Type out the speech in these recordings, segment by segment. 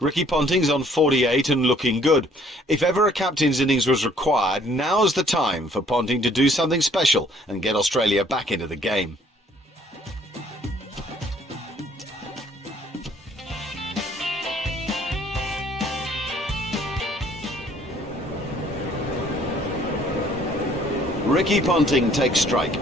Ricky Ponting's on 48 and looking good. If ever a captain's innings was required, now's the time for Ponting to do something special and get Australia back into the game. Ricky Ponting takes strike.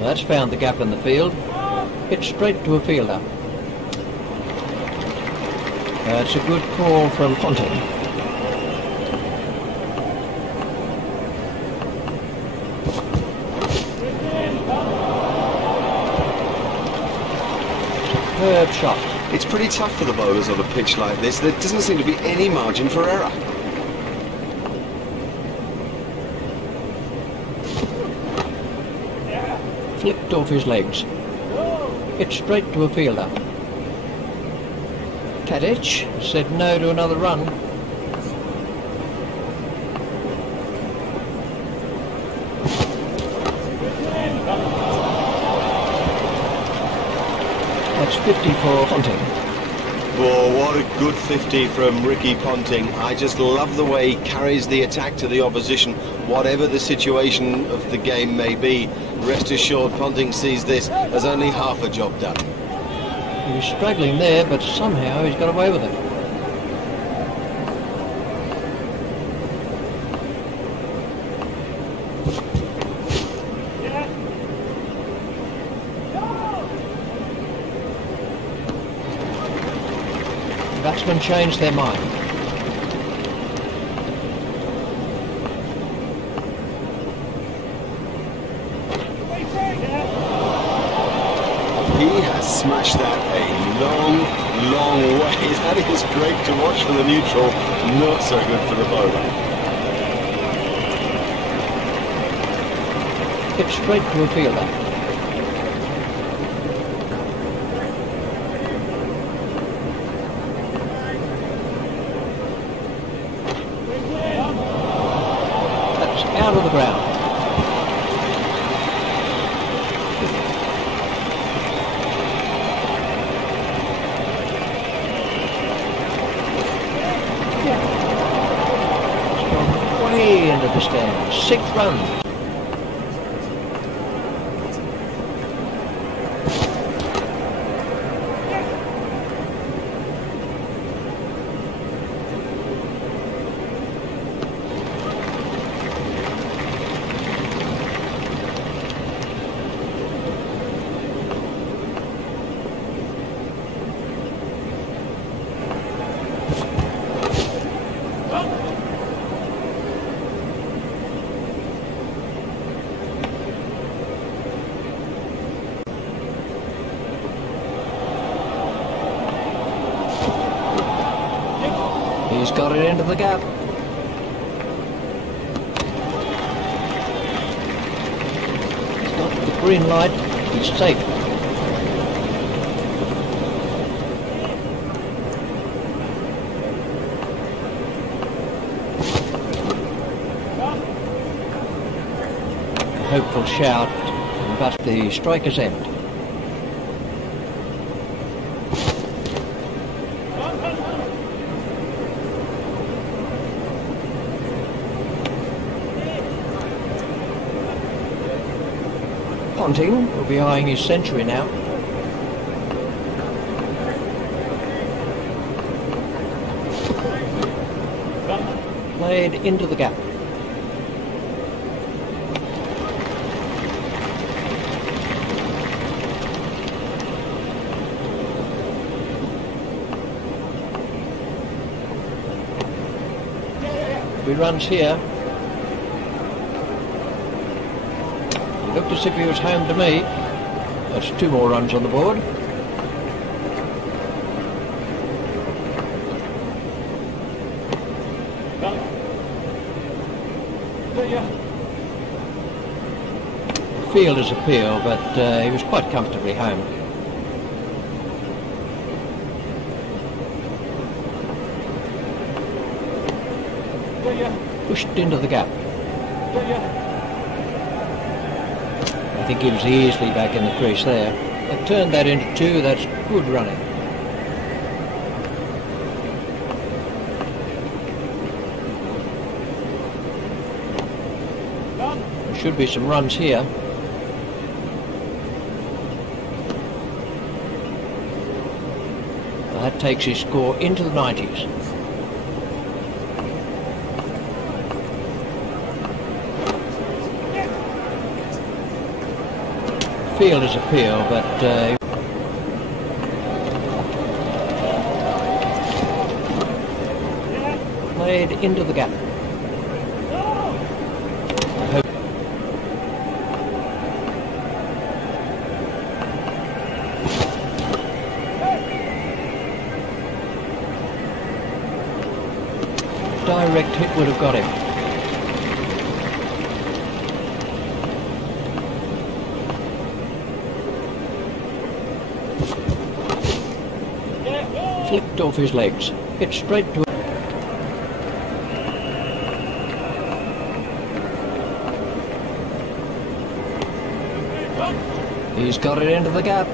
That's found the gap in the field. Hit straight to a fielder. That's a good call from Ponting. Superb shot. It's pretty tough for the bowlers on a pitch like this. There doesn't seem to be any margin for error. Flicked off his legs. Hit straight to a fielder. Tadic said no to another run. That's 50 for Ponting. Oh, what a good 50 from Ricky Ponting. I just love the way he carries the attack to the opposition, whatever the situation of the game may be. Rest assured, Ponting sees this as only half a job done. He was struggling there, but somehow he's got away with it. The batsmen changed their mind. He has smashed that a long, long way. That is great to watch for the neutral, not so good for the bowler. Hit straight to a fielder. That's out of the ground. Way into the stands. 6 runs. He's got it into the gap. He's got the green light. He's safe. A hopeful shout, but the striker's end. Ponting will be eyeing his century now. Played into the gap. He runs here. He looked as if he was home to me. That's 2 more runs on the board. The fielder's appeal, but he was quite comfortably home. Pushed into the gap. think he was easily back in the crease there. They've turned that into 2, that's good running. There should be some runs here. That takes his score into the 90s. Field is appeal, but played into the gap. Direct hit would have got him. Flicked off his legs. Hit straight to him. He's got it into the gap.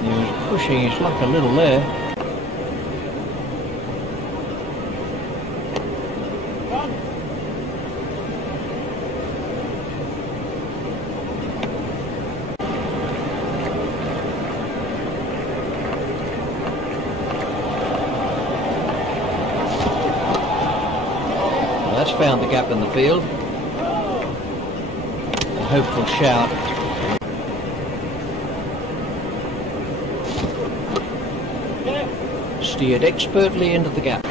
He was pushing his luck a little there. That's found the gap in the field. A hopeful shout. Steered expertly into the gap.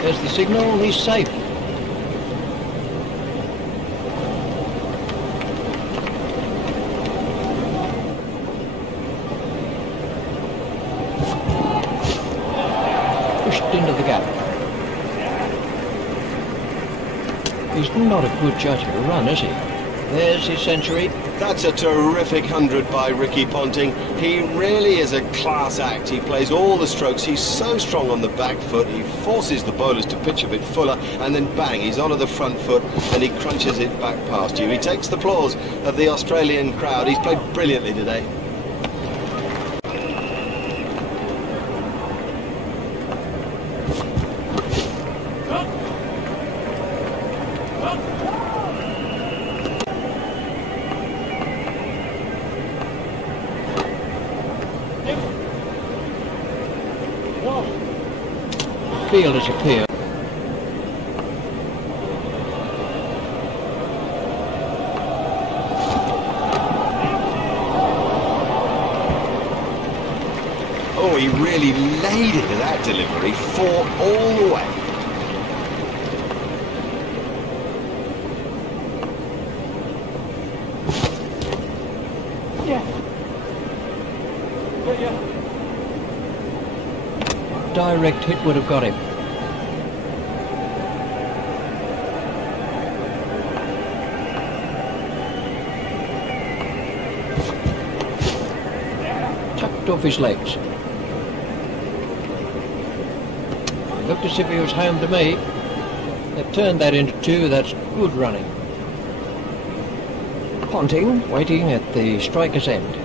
There's the signal, he's safe. Into the gap. He's not a good judge of a run, is he? There's his century. That's a terrific 100 by Ricky Ponting. He really is a class act. He plays all the strokes. He's so strong on the back foot. He forces the bowlers to pitch a bit fuller, and then bang, he's onto the front foot and he crunches it back past you. He takes the applause of the Australian crowd. He's played brilliantly today. Field has appeared. Oh, he really laid into that delivery, 4 all the way. Direct hit would have got him. Tucked off his legs. Looked as if he was home to me. They've turned that into 2, that's good running. Ponting waiting at the striker's end.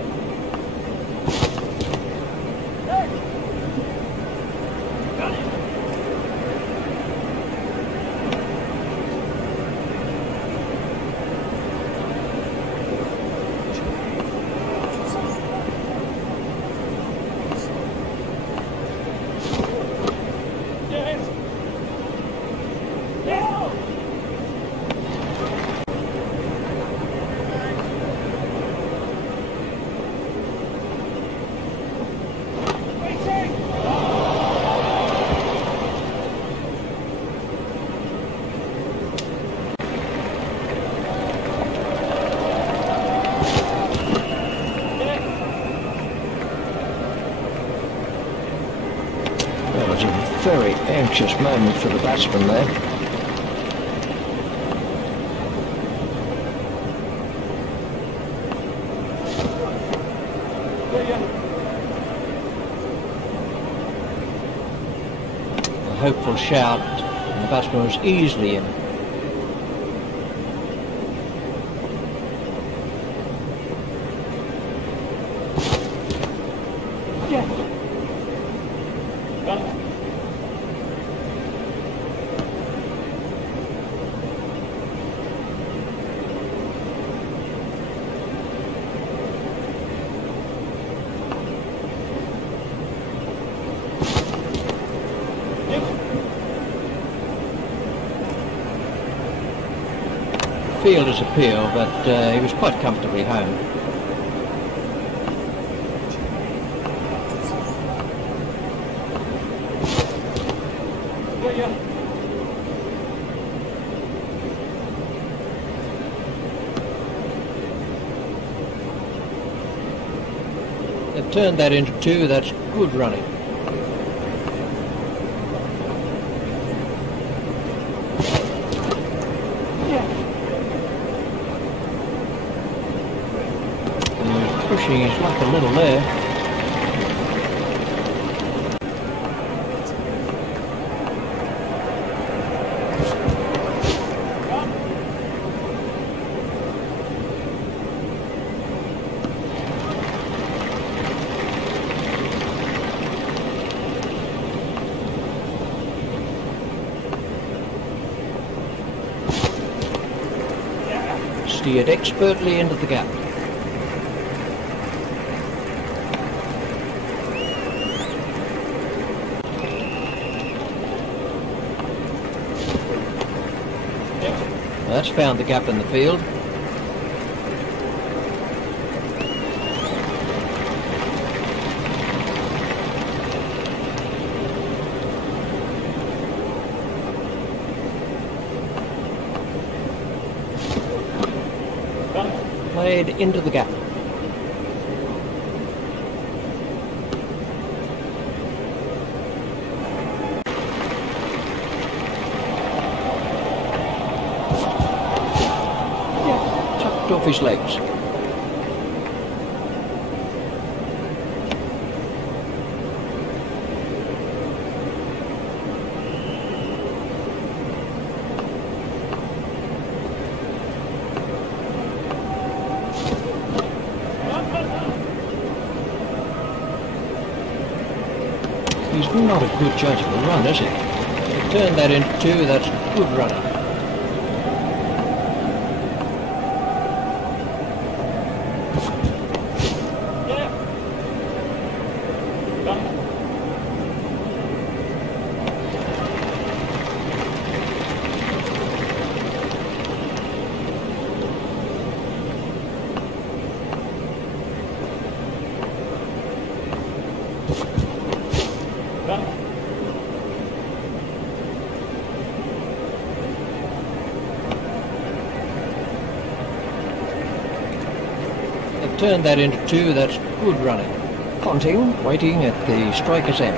Very anxious moment for the batsman there. hopeful shout, and the batsman was easily in. Fielder's appeal, but he was quite comfortably home. They've turned that into 2, that's good running. Pushing his luck a little there. Steered expertly into the gap. That's found the gap in the field. Played into the gap. Off his legs. He's not a good judge of a run, is he? He turned that into 2, that's good running. Turned that into 2, that's good running. Ponting waiting at the striker's end.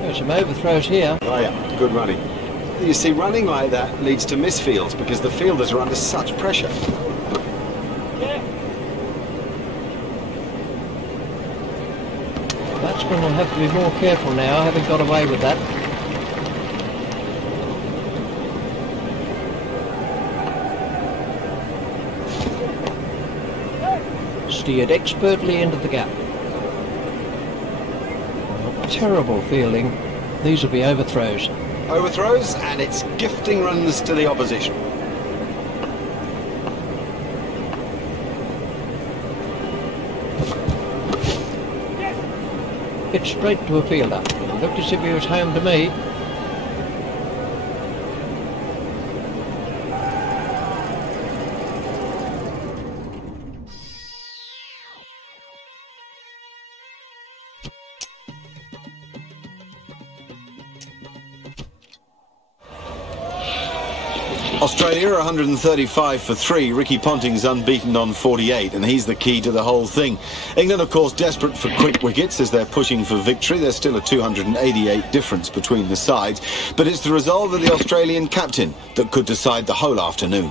There's some overthrows here. Oh yeah, good running. You see, running like that leads to misfields because the fielders are under such pressure. Batsmen will have to be more careful now, having got away with that. Steered expertly into the gap. Oh, terrible fielding. These will be overthrows. Overthrows, and it's gifting runs to the opposition. Hit straight to a fielder. It looked as if he was home to me. Australia are 135 for 3. Ricky Ponting's unbeaten on 48, and he's the key to the whole thing. England, of course, desperate for quick wickets as they're pushing for victory. There's still a 288 difference between the sides, but it's the resolve of the Australian captain that could decide the whole afternoon.